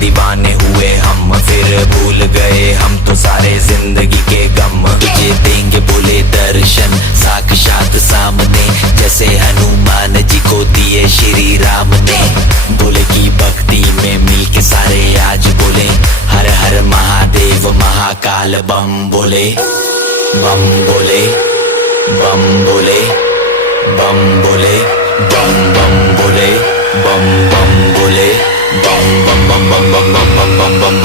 दीवाने हुए हम, फिर भूल गए हम तो सारे जिंदगी के गम। तुझे देंगे बोले दर्शन साक्षात सामने, जैसे हनुमान जी को दिए श्री राम ने। बोले की भक्ति में मिलके सारे आज बोले, हर हर महादेव महाकाल बम बोले। बम बोले, बम बोले, बम बोले, बम बम बोले, बम बम बोले, बम बम बम बम बम बम बम बम बम